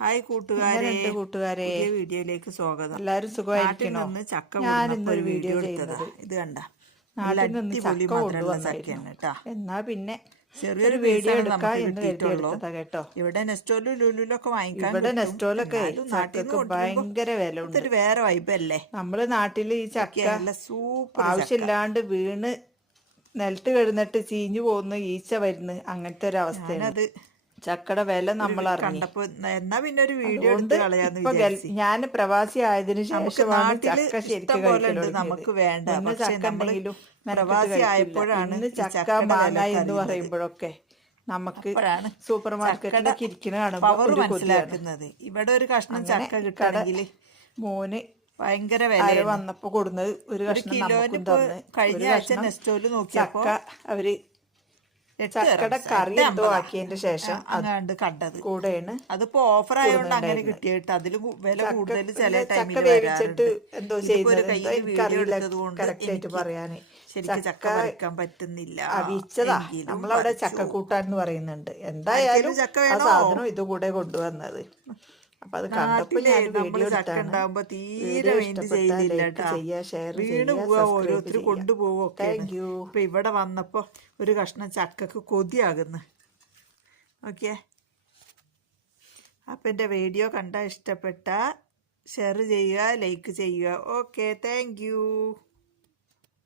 Hi കൂട്ടുകാരെ, പുതിയ വീഡിയോയിലേക്ക് സ്വാഗതം. എല്ലാവരും സുഖമായിരിക്കണോ? നിന്ന് ചക്ക ഞാനിന്നൊരു വീഡിയോ എടുത്തത് ഇത് കണ്ട. നാട്ടിൽ നിന്ന് ചക്ക കൊണ്ടുവന്നായിരുന്നു. എന്നാ പിന്നെ ചെറിയൊരു വീഡിയോ എടുക്കാം എന്ന് കരുതിയെടുത്തതാ കേട്ടോ. ഇവിടെ നെസ്റ്റോലും ലുലുലൊക്കെ വാങ്ങിക്കാൻ ഇവിടെ നെസ്റ്റോലൊക്കെ ചക്കക്ക് ഭയങ്കര വില ഉണ്ട്. വേറെ വൈബല്ലേ. നമ്മള് നാട്ടില് ഈ ചക്ക സൂപ്പർ ആവശ്യമില്ലാണ്ട് വീണ് നിലത്ത് കിടന്നിട്ട് ചീഞ്ഞു പോകുന്നു, ഈച്ച വരുന്നു, അങ്ങനത്തെ ഒരു അവസ്ഥയാണ്. ചക്കയുടെ വില നമ്മൾ അറിഞ്ഞപ്പോ ഞാൻ പ്രവാസി ആയതിനു ശേഷമാണ് ചക്ക ശരിക്കും കഴിക്കലുള്ളത്. ചക്ക ഉണ്ടെങ്കിലും ഇന്ന് ചക്ക മാങ്ങ എന്ന് പറയുമ്പോഴൊക്കെ നമുക്ക് സൂപ്പർ മാർക്കറ്റിലൊക്കെ ഇരിക്കുന്ന കാണുമ്പോൾ ഇവിടെ ഒരു കഷ്ണം ചക്ക കിട്ടണമെങ്കിൽ മോന് ഭയങ്കര വില വന്നപ്പോ കൊടുന്നത് ഒരു കഷ്ണം നമുക്കും തന്ന്. കഴിഞ്ഞ ആഴ്ച നെസ്റ്റോല് നോക്കിയപ്പോ അവര് ചക്കയുടെ കറി എന്തോ ആക്കിയതിന്റെ ശേഷം കണ്ടത് കൂടെയാണ്. അതിപ്പോ ഓഫർ ആയതുകൊണ്ട് അങ്ങനെ കിട്ടിയിട്ട് അതില് വില കൂടുതൽ ചില ചക്ക വേവിച്ചിട്ട് എന്തോ ചെയ്യുന്നത് എനിക്കറിയില്ല കറക്റ്റ് ആയിട്ട് പറയാന്. ചക്ക വയ്ക്കാൻ പറ്റുന്നില്ല, അവിച്ചതാ. നമ്മളവിടെ ചക്ക കൂട്ടാൻ എന്ന് പറയുന്നുണ്ട്. എന്തായാലും ആ സാധനം ഇതുകൂടെ കൊണ്ടുവന്നത്. അപ്പൊ അത് കണ്ടപ്പോ ഞാൻ വീഡിയോ എടുത്താണ്. തീരെ ചെയ്യാ, ഷെയർ ചെയ്യാ, ഓരോരുത്തർ കൊണ്ടുപോവോ. Thank you. ഇപ്പൊ ഇവിടെ വന്നപ്പോ ഒരു കഷ്ണം ചക്കക്ക് കൊതിയാകുന്നു. ഓക്കെ, അപ്പൊ എന്റെ വീഡിയോ കണ്ടാൽ ഇഷ്ടപ്പെട്ട ഷെയർ ചെയ്യുക, ലൈക്ക് ചെയ്യുക. Okay, thank you.